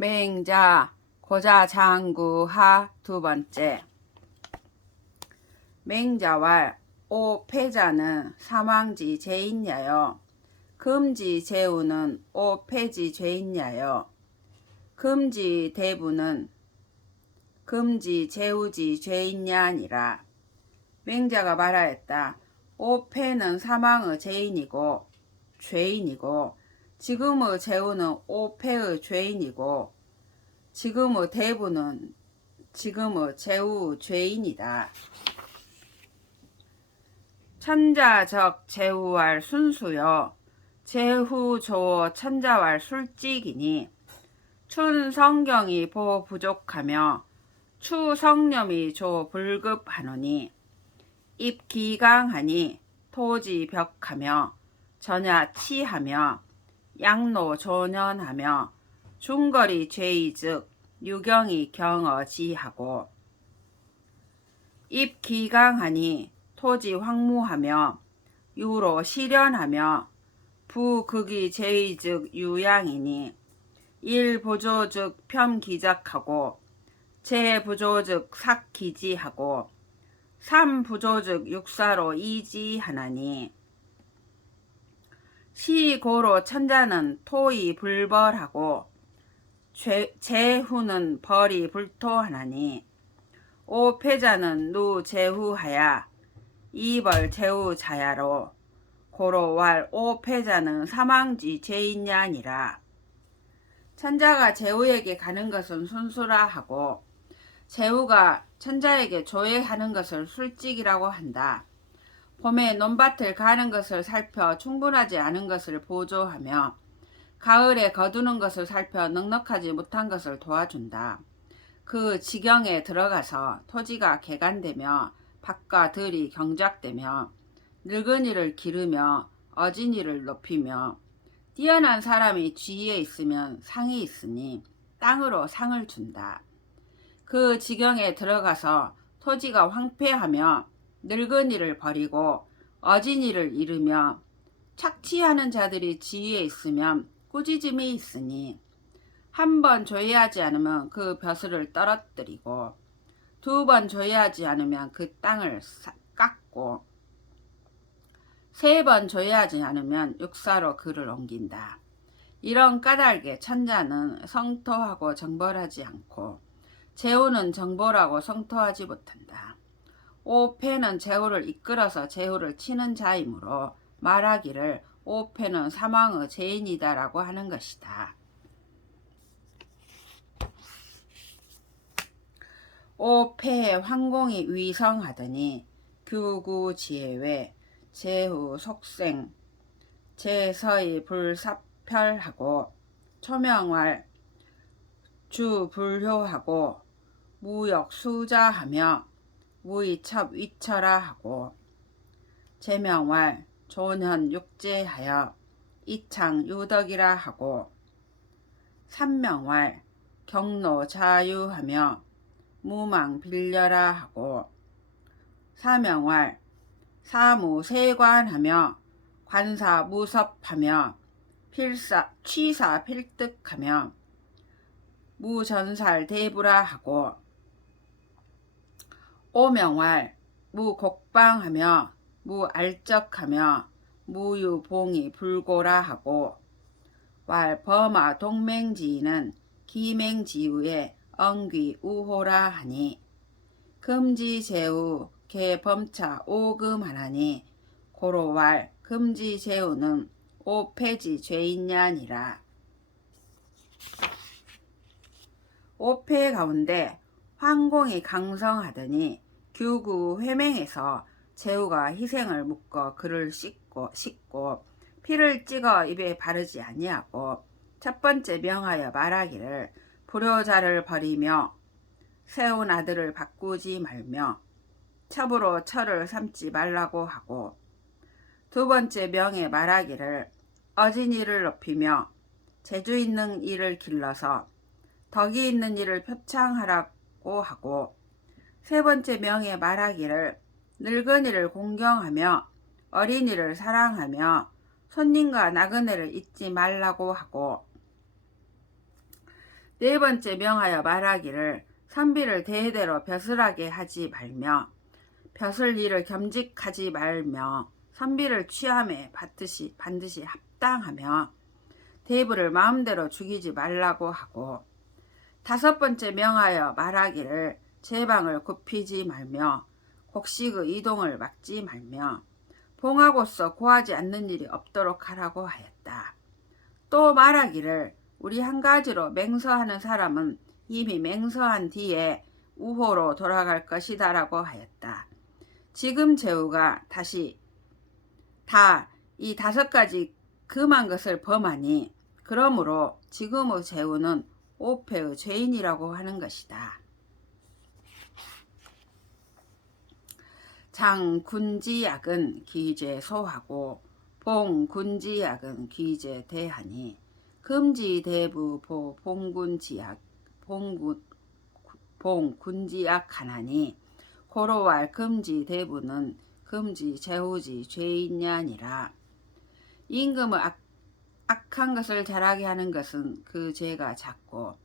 맹자 고자장구하 두 번째. 맹자왈 오패자는 사망지 죄있냐요. 금지 제우는 오패지 죄있냐요. 금지 대부는 금지 제우지 죄있냐니라. 맹자가 말하였다. 오패는 사망의 죄인이고 지금의 제우는 오패의 죄인이고 지금의 대부는 지금의 제우 죄인이다. 천자적 제우할 순수여 제후 조어 천자왈 술직이니 춘성경이 보 부족하며 추성념이 조 불급하노니 입기강하니 토지 벽하며 전야 치하며 양로 조년하며 중거리 죄이즉 유경이 경어지하고 입기강하니 토지 황무하며 유로 실현하며 부극이 죄이즉 유양이니 일부조즉 편기작하고 제부조즉 삭기지하고 삼부조즉 육사로 이지하나니 시고로 천자는 토이 불벌하고 제후는 벌이 불토하나니 오패자는 누 제후하야 이벌 제후 자야로 고로 왈 오패자는 사망지 죄인냐니라. 천자가 제후에게 가는 것은 순수라 하고 제후가 천자에게 조회하는 것을 술직이라고 한다. 봄에 논밭을 가는 것을 살펴 충분하지 않은 것을 보조하며 가을에 거두는 것을 살펴 넉넉하지 못한 것을 도와준다. 그 지경에 들어가서 토지가 개간되며 밭과 들이 경작되며 늙은이를 기르며 어진이를 높이며 뛰어난 사람이 주위에 있으면 상이 있으니 땅으로 상을 준다. 그 지경에 들어가서 토지가 황폐하며 늙은이를 버리고 어진이를 잃으며 착취하는 자들이 지위에 있으면 꾸짖음이 있으니 한 번 조회하지 않으면 그 벼슬을 떨어뜨리고 두 번 조회하지 않으면 그 땅을 깎고 세 번 조회하지 않으면 육사로 그를 옮긴다. 이런 까닭에 천자는 성토하고 정벌하지 않고 제후는 정벌하고 성토하지 못한다. 오패는 제후를 이끌어서 제후를 치는 자이므로 말하기를 오패는 사망의 죄인이다라고 하는 것이다. 오패 황공이 위성하더니 규구지혜외 제후 속생 제서이 불사펼하고 초명활 주불효하고 무역수자하며 무이첩 위철하하고 제명활 조년 육제하여 이창 유덕이라 하고 삼명활 경로 자유하며 무망 빌려라 하고 사명활 사무세관하며 관사 무섭하며 취사 필득하며 무전살 대부라 하고 오명활 무곡방하며 무알적하며 무유봉이 불고라 하고 왈 범아 동맹지인은 기맹지우에 엉귀 우호라 하니 금지제우 개범차 오금하나니 고로 왈 금지제우는 오패지 죄인냐니라. 오패 가운데 황공이 강성하더니 규구 회맹에서 제후가 희생을 묶어 그를 씻고 피를 찍어 입에 바르지 아니하고 첫 번째 명하여 말하기를 불효자를 버리며 세운 아들을 바꾸지 말며 첩으로 철을 삼지 말라고 하고 두 번째 명에 말하기를 어진이를 높이며 재주 있는 이를 길러서 덕이 있는 이를 표창하라고 하고 세 번째 명에 말하기를 늙은이를 공경하며 어린이를 사랑하며 손님과 나그네를 잊지 말라고 하고 네 번째 명하여 말하기를 선비를 대대로 벼슬하게 하지 말며 벼슬 일을 겸직하지 말며 선비를 취함에 반드시 합당하며 대부를 마음대로 죽이지 말라고 하고 다섯 번째 명하여 말하기를 제방을 굽히지 말며 곡식의 이동을 막지 말며 봉하고서 고하지 않는 일이 없도록 하라고 하였다. 또 말하기를 우리 한 가지로 맹서하는 사람은 이미 맹서한 뒤에 우호로 돌아갈 것이다 라고 하였다. 지금 제후가 다시 다 이 다섯 가지 금한 것을 범하니 그러므로 지금의 제후는 오패의 죄인이라고 하는 것이다. 장군지약은 기죄 소하고 봉군지약은 기죄 대하니 금지대부 봉군지약 하나니 고로왈 금지대부는 금지제후지 죄인냐니라. 임금의 악한 것을 잘하게 하는 것은 그 죄가 작고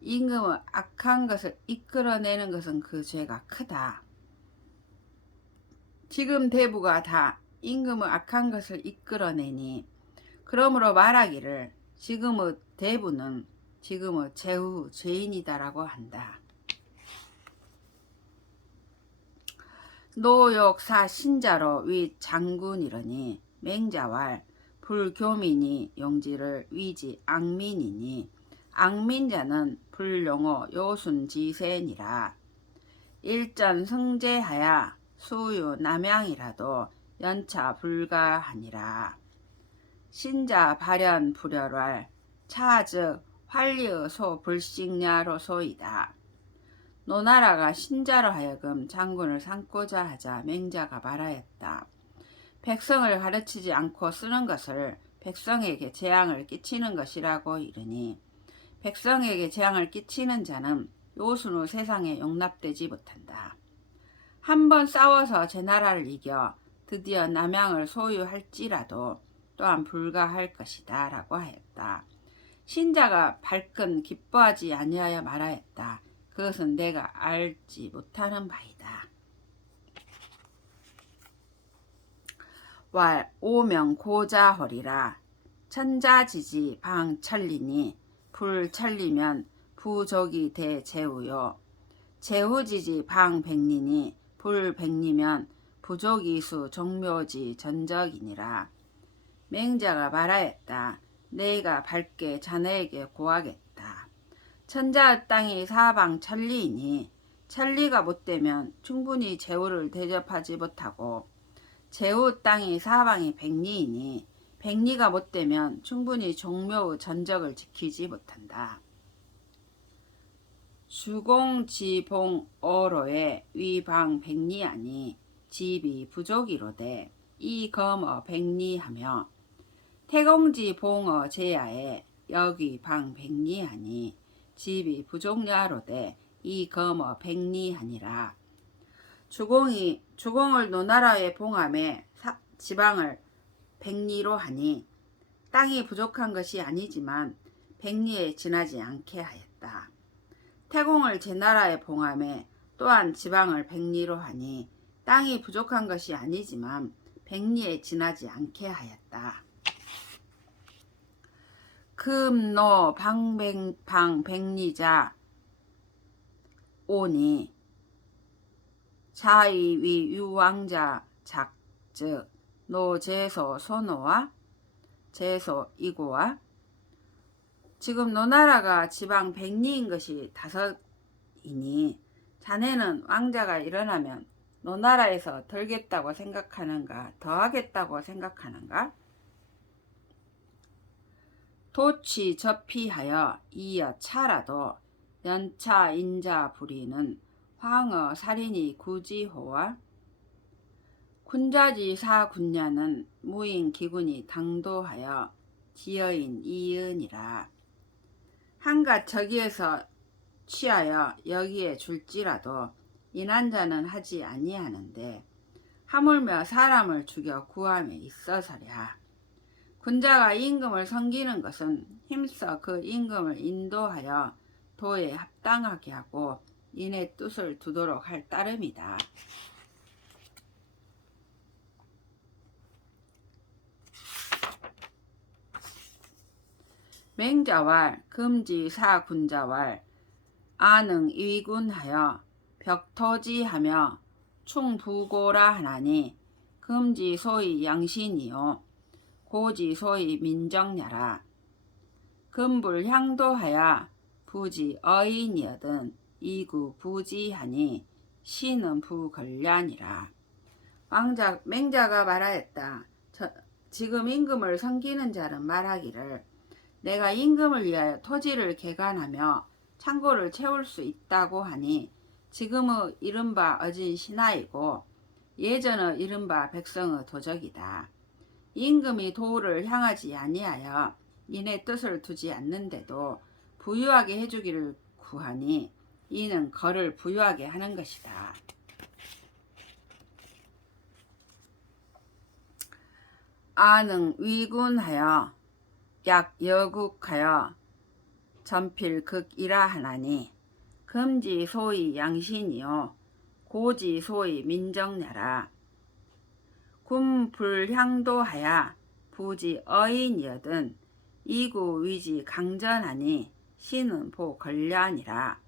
임금의 악한 것을 이끌어내는 것은 그 죄가 크다. 지금 대부가 다 임금의 악한 것을 이끌어내니 그러므로 말하기를 지금의 대부는 지금의 제후 죄인이다라고 한다. 노욕사 신자로 위 장군이러니 맹자왈 불교민이 용지를 위지 악민이니 악민자는 불용어 요순지세니라. 일전 승제하야 수유 남양이라도 연차 불가하니라. 신자 발현 불혈왈 차즉 활리의 소 불식냐로소이다. 노나라가 신자로 하여금 장군을 삼고자 하자 맹자가 말하였다. 백성을 가르치지 않고 쓰는 것을 백성에게 재앙을 끼치는 것이라고 이르니 백성에게 재앙을 끼치는 자는 요순 후 세상에 용납되지 못한다. 한번 싸워서 제 나라를 이겨 드디어 남양을 소유할지라도 또한 불가할 것이다 라고 하였다. 신자가 발끈 기뻐하지 아니하여 말하였다. 그것은 내가 알지 못하는 바이다. 왈 오명 고자허리라. 천자지지 방천리니 불천리면 부족이 대제후요. 제후지지 방백리니 불백리면 부족이수 종묘지 전적이니라. 맹자가 말하였다. 내가 밝게 자네에게 고하겠다. 천자의 땅이 사방 천리이니 천리가 못되면 충분히 제후를 대접하지 못하고 제후 땅이 사방이 백리이니 백리가 못되면 충분히 종묘의 전적을 지키지 못한다. 주공지봉어로의 위방 백리하니 집이 부족이로되 이검어 백리하며 태공지봉어 제야에 여기 방 백리하니 집이 부족냐로되 이검어 백리하니라. 주공을 노나라에 봉함에 지방을 백리로 하니 땅이 부족한 것이 아니지만 백리에 지나지 않게 하였다. 태공을 제 나라에 봉함에 또한 지방을 백리로 하니 땅이 부족한 것이 아니지만 백리에 지나지 않게 하였다. 금노 방백리자 오니 자이위 유왕자 작즉 노제소 소노와 제소 이고와. 지금 노나라가 지방 백리인 것이 다섯이니 자네는 왕자가 일어나면 노나라에서 덜겠다고 생각하는가 더하겠다고 생각하는가? 도치 접피하여 이어 차라도 연차 인자 불이는 황어 살인이 구지호와 군자지 사군냐는 무인 기군이 당도하여 지어인 이은이라. 한갓 저기에서 취하여 여기에 줄지라도 인한자는 하지 아니하는데 하물며 사람을 죽여 구함에 있어서랴. 군자가 임금을 섬기는 것은 힘써 그 임금을 인도하여 도에 합당하게 하고 인의 뜻을 두도록 할 따름이다. 맹자왈 금지사 군자왈 아능 위군하여 벽토지하며 충부고라 하나니 금지 소위 양신이요 고지 소위 민정야라. 금불향도하여 부지 어인이여든 이구 부지하니 시는 부걸량이라. 맹자가 말하였다. 지금 임금을 섬기는 자는 말하기를 내가 임금을 위하여 토지를 개간하며 창고를 채울 수 있다고 하니 지금의 이른바 어진 신하이고 예전의 이른바 백성의 도적이다. 임금이 도를 향하지 아니하여 인의 뜻을 두지 않는데도 부유하게 해주기를 구하니 이는 거를 부유하게 하는 것이다. 아능 위군하여 약 여국하여 전필 극이라 하나니 금지 소위 양신이요 고지 소위 민정야라. 군불향도하여 부지 어인이여든 이구 위지 강전하니 시는 보걸량이라.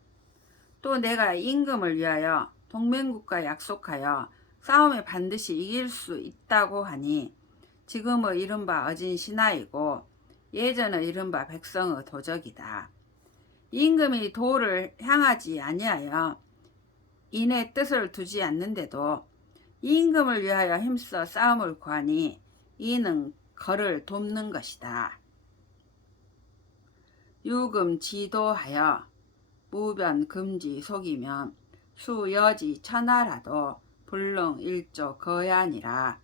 또 내가 임금을 위하여 동맹국과 약속하여 싸움에 반드시 이길 수 있다고 하니 지금의 이른바 어진 신하이고 예전의 이른바 백성의 도적이다. 임금이 도를 향하지 아니하여 인의 뜻을 두지 않는데도 임금을 위하여 힘써 싸움을 구하니 이는 거를 돕는 것이다. 유금 지도하여 무변 금지 속이면 수여지 천하라도 불능 일조 거야니라.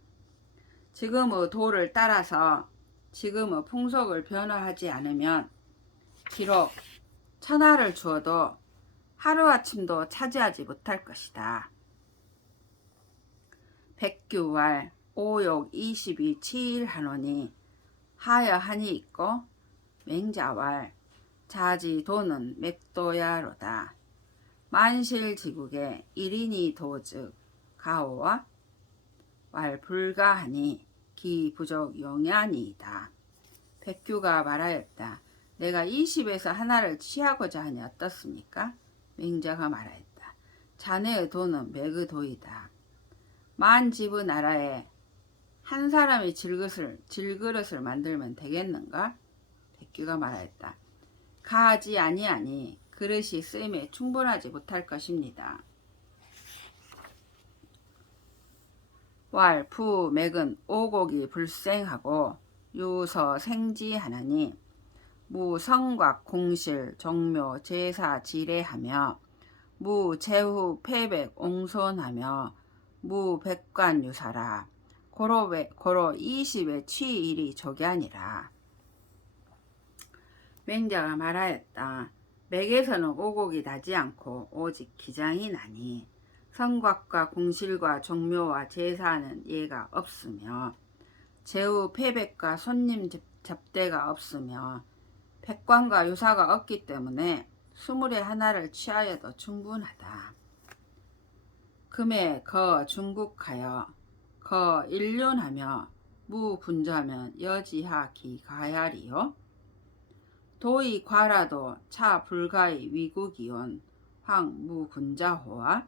지금의 도를 따라서 지금의 풍속을 변화하지 않으면 비록 천하를 주어도 하루아침도 차지하지 못할 것이다. 백규왈 오욕 22 치일하노니 하여하니 있고 맹자왈 자지도는 맥도야로다. 만실지국에 1인이 도즉 가오와 왈 불가하니 기부족 용야니이다. 백규가 말하였다. 내가 20에서 하나를 취하고자 하니 어떻습니까? 맹자가 말하였다. 자네의 도는 맥의 도이다. 만 집의 나라에 한 사람이 질그릇을 만들면 되겠는가? 백규가 말하였다. 가하지 아니하니 그릇이 쓰임에 충분하지 못할 것입니다. 왈 부 맥은 오곡이 불생하고 유서 생지하나니 무성곽 공실 종묘 제사 지례하며 무제후 패백 옹손하며 무백관 유사라. 고로 20의 취일이 조견이라. 맹자가 말하였다. 맥에서는 오곡이 나지 않고 오직 기장이 나니 성곽과 공실과 종묘와 제사는 예가 없으며 제후 패백과 손님 접대가 없으며 백관과 유사가 없기 때문에 20의 하나를 취하여도 충분하다. 금에 거 중국하여 거 일륜하며 무분자면 여지하 기가야리요. 도의 과라도 차 불가의 위국이온 황 무분자호와.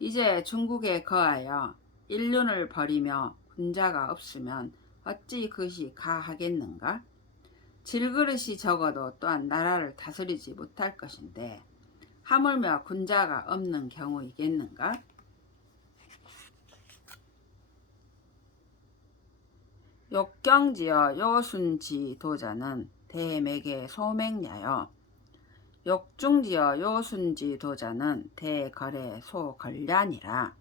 이제 중국에 거하여 일륜을 버리며 군자가 없으면 어찌 그것이 가하겠는가? 질그릇이 적어도 또한 나라를 다스리지 못할 것인데 하물며 군자가 없는 경우이겠는가? 욕경지어 요순지 도자는 대맥의 소맹야여 욕중지어 요순지 도자는 대거래 소걸량이라.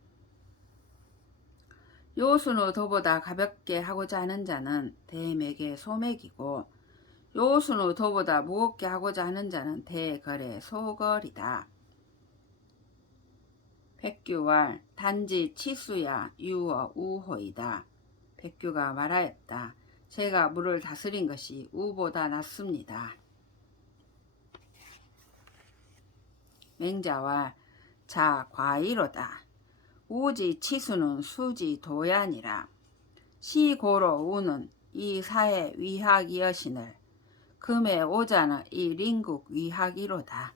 요순의 도보다 가볍게 하고자 하는 자는 대맥의 소맥이고 요순의 도보다 무겁게 하고자 하는 자는 대거래 소걸이다. 백규왈 단지 치수야 유어 우호이다. 백규가 말하였다. 제가 물을 다스린 것이 우보다 낫습니다. 맹자왈 자 과이로다. 우지 치수는 수지 도야니라. 시고로 우는 이 사해 위학이여신을 금의 오자는 이 링국 위학이로다.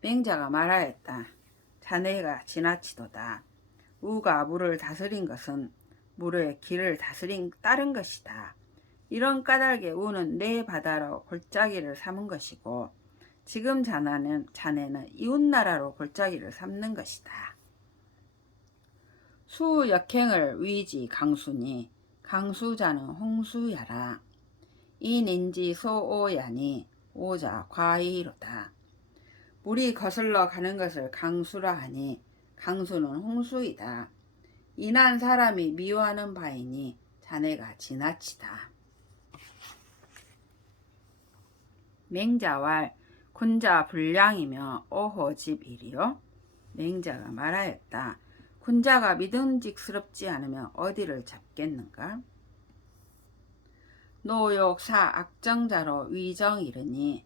맹자가 말하였다. 자네가 지나치도다. 우가 물을 다스린 것은 물의 길을 다스린 따른 것이다. 이런 까닭에 우는 내 바다로 골짜기를 삼은 것이고 지금 자네는 이웃나라로 골짜기를 삼는 것이다. 수역행을 위지 강수니 강수자는 홍수야라. 이닌지 소오야니 오자 과이로다. 물이 거슬러 가는 것을 강수라 하니 강수는 홍수이다. 인한 사람이 미워하는 바이니 자네가 지나치다. 맹자왈 군자 불량이며 오호집이리요. 맹자가 말하였다. 군자가 믿음직스럽지 않으면 어디를 잡겠는가? 노욕사 악정자로 위정이르니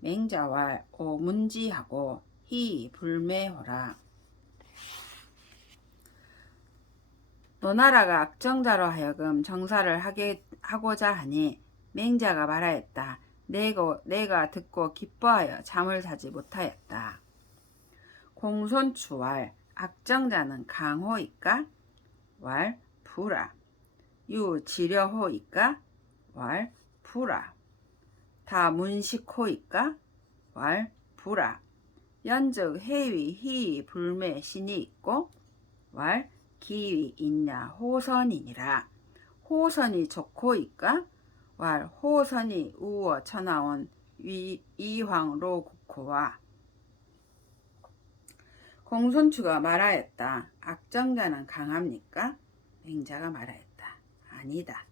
맹자왈 오문지하고 희 불매호라. 노나라가 악정자로 하여금 정사를 하고자 하니 맹자가 말하였다. 내가 듣고 기뻐하여 잠을 자지 못하였다. 공손추왈 악정자는 강호이까? 왈 부라. 유지려호이까? 왈 부라. 다 문식호이까? 왈 부라. 연즉 해위 희 불매 신이 있고 왈 기위 있냐 호선이니라. 호선이 좋고이까? 왈 호선이 우어 천하온 이황로 국호와. 공손추가 말하였다. 악정자는 강합니까? 맹자가 말하였다. 아니다.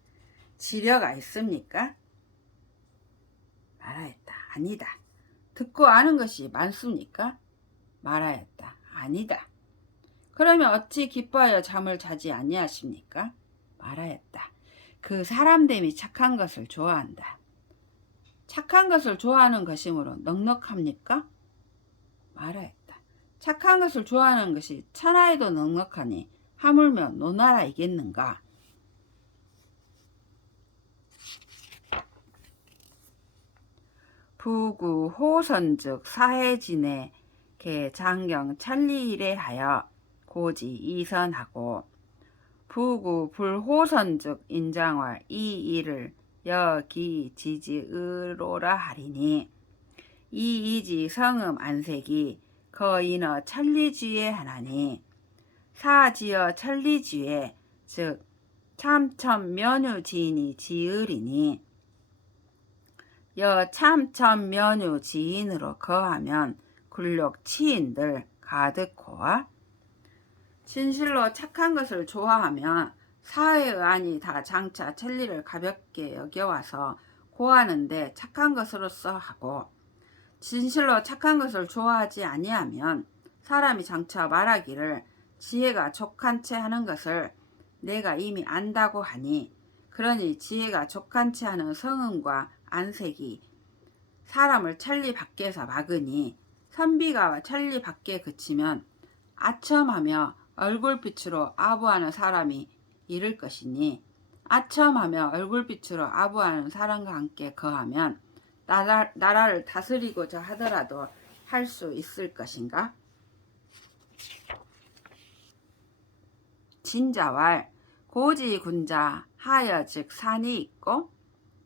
지려가 있습니까? 말하였다. 아니다. 듣고 아는 것이 많습니까? 말하였다. 아니다. 그러면 어찌 기뻐하여 잠을 자지 아니하십니까? 말하였다. 그 사람됨이 착한 것을 좋아한다. 착한 것을 좋아하는 것이므로 넉넉합니까? 말하였다. 착한 것을 좋아하는 것이 천하에도 넉넉하니 하물며 노나라이겠는가? 부구 호선즉 사해진의 개 장경 천리일에 하여 고지 이선하고 부구 불호선즉 인장왈 이 일을 여기 지지의로라 하리니 이이지 성음 안색이 거인어 천리주에 하나니 사지어 천리주에 즉 참천면유지인이 지으리니 여 참천면유 지인으로 거하면 굴욕 치인들 가득호와. 진실로 착한 것을 좋아하면 사회의 안이 다 장차 천리를 가볍게 여겨와서 고하는데 착한 것으로서 하고 진실로 착한 것을 좋아하지 아니하면 사람이 장차 말하기를 지혜가 족한 채 하는 것을 내가 이미 안다고 하니 그러니 지혜가 족한 채 하는 성음과 안색이 사람을 천리 밖에서 막으니 선비가 천리 밖에 그치면 아첨하며 얼굴빛으로 아부하는 사람이 이를 것이니 아첨하며 얼굴빛으로 아부하는 사람과 함께 거하면 나라를 다스리고자 하더라도 할 수 있을 것인가? 진자왈 고지군자 하여 즉 산이 있고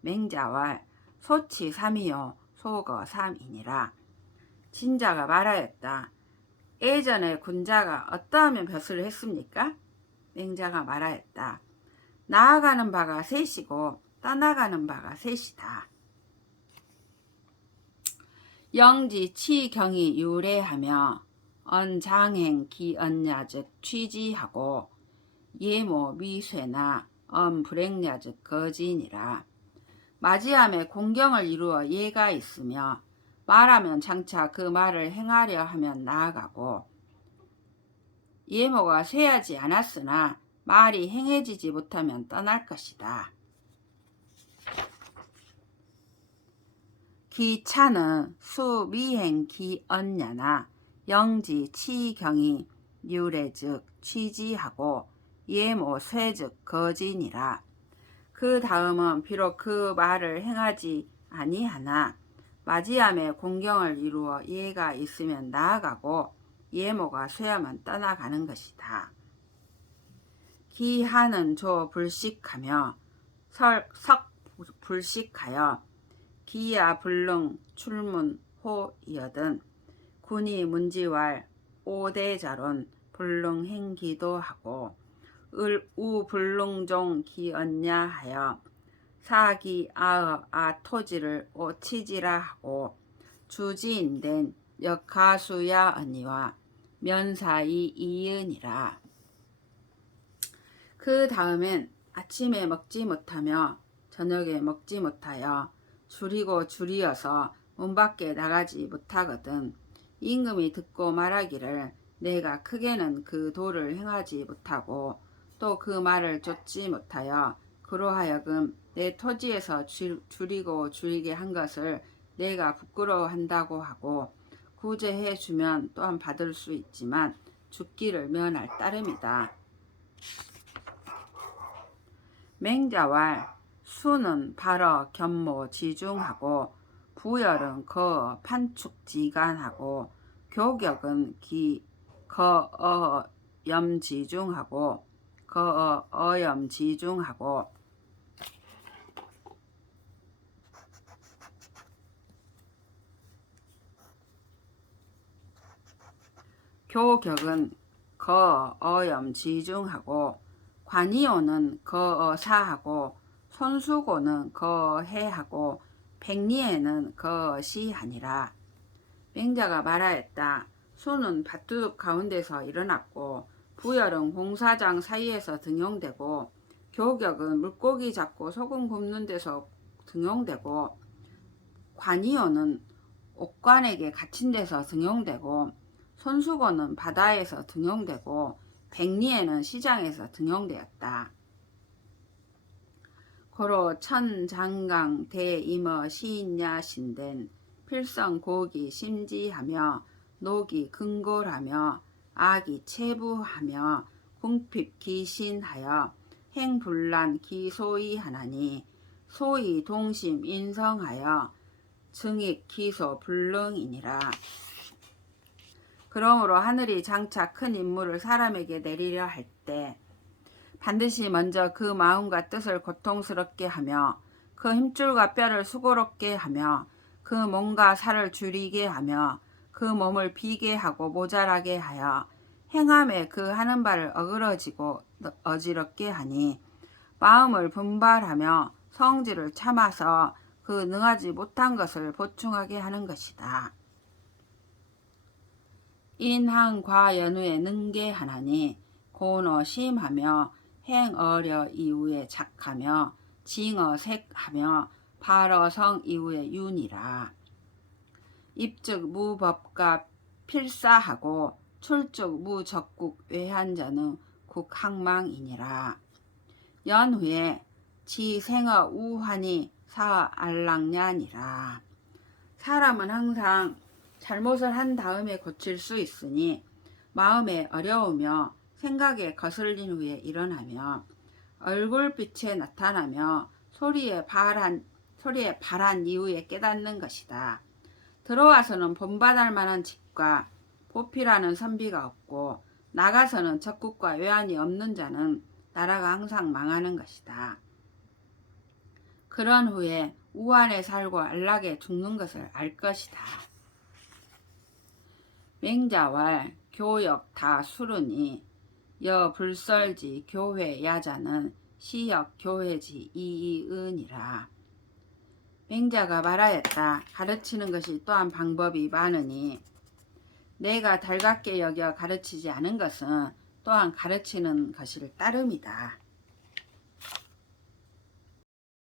맹자왈 소치 삼이요 소거 삼이니라. 진자가 말하였다. 예전에 군자가 어떠하면 벼슬을 했습니까? 맹자가 말하였다. 나아가는 바가 셋이고 떠나가는 바가 셋이다. 영지 치경이 유래하며 언장행 기언야즉 취지하고 예모 미쇠나 엄불행야즉 거진이라. 맞이함에 공경을 이루어 예가 있으며 말하면 장차 그 말을 행하려 하면 나아가고 예모가 쇠하지 않았으나 말이 행해지지 못하면 떠날 것이다. 기차는 수미행 기언야나 영지 치경이 유래즉 취지하고 예모 쇠즉 거진이라. 그 다음은 비록 그 말을 행하지 아니하나 맞이함에 공경을 이루어 예가 있으면 나아가고 예모가 쇠하면 떠나가는 것이다. 기하는 조 불식하며 석 불식하여 기야 불능 출문 호이어든 군이 문지왈 오대자론 불능 행기도 하고 우 불능종 기언냐 하여 사기 아어 아토지를 오치지라 하고 주지인된 역가수야 언니와 면사이 이은이라. 그 다음엔 아침에 먹지 못하며 저녁에 먹지 못하여 줄이고 줄이어서 문 밖에 나가지 못하거든. 임금이 듣고 말하기를 내가 크게는 그 도를 행하지 못하고 또 그 말을 좇지 못하여 그로하여금 내 토지에서 줄이고 줄이게 한 것을 내가 부끄러워한다고 하고 구제해 주면 또한 받을 수 있지만 죽기를 면할 따름이다. 맹자왈 수는 발어 견모 지중하고 부열은 거어 판축지간하고 교격은 거어 염지중하고 거어 어염지중하고 교격은 거어 어염지중하고 관이오는 거어사하고 손수고는 거해하고 백리에는 거시하니라. 맹자가 말하였다. 수는 밭두둑 가운데서 일어났고 부열은 공사장 사이에서 등용되고 교격은 물고기 잡고 소금 굽는 데서 등용되고 관이오는 옥관에게 갇힌 데서 등용되고 손수고는 바다에서 등용되고 백리에는 시장에서 등용되었다. 고로 천장강 대임어 시인야 신된 필성고기 심지하며 녹이 근골하며 악이 체부하며 궁핍 기신하여 행불란 기소이 하나니 소이 동심 인성하여 증익 기소 불능이니라. 그러므로 하늘이 장차 큰 임무를 사람에게 내리려 할 때 반드시 먼저 그 마음과 뜻을 고통스럽게 하며 그 힘줄과 뼈를 수고롭게 하며 그 몸과 살을 줄이게 하며 그 몸을 비게 하고 모자라게 하여 행함에 그 하는 바를 어그러지고 어지럽게 하니 마음을 분발하며 성질을 참아서 그 능하지 못한 것을 보충하게 하는 것이다. 인항과연후에 능계하나니 고노 심하며 행어려 이후에 작하며 징어 색하며 발어성 이후에 윤이라. 입즉 무법과 필사하고 출즉 무적국 외한자는 국항망이니라. 연후에 지생어 우환이 사알랑냐니라. 사람은 항상 잘못을 한 다음에 고칠 수 있으니 마음에 어려우며 생각에 거슬린 후에 일어나며 얼굴빛에 나타나며 소리에 발한 이후에 깨닫는 것이다. 들어와서는 본받을 만한 집과 보필하는 선비가 없고 나가서는 적국과 외환이 없는 자는 나라가 항상 망하는 것이다. 그런 후에 우환에 살고 안락에 죽는 것을 알 것이다. 맹자왈 교역 다 수르니 여 불설지 교회 야자는 시역 교회지 이이은이라. 맹자가 말하였다. 가르치는 것이 또한 방법이 많으니 내가 달갑게 여겨 가르치지 않은 것은 또한 가르치는 것일 따름이다.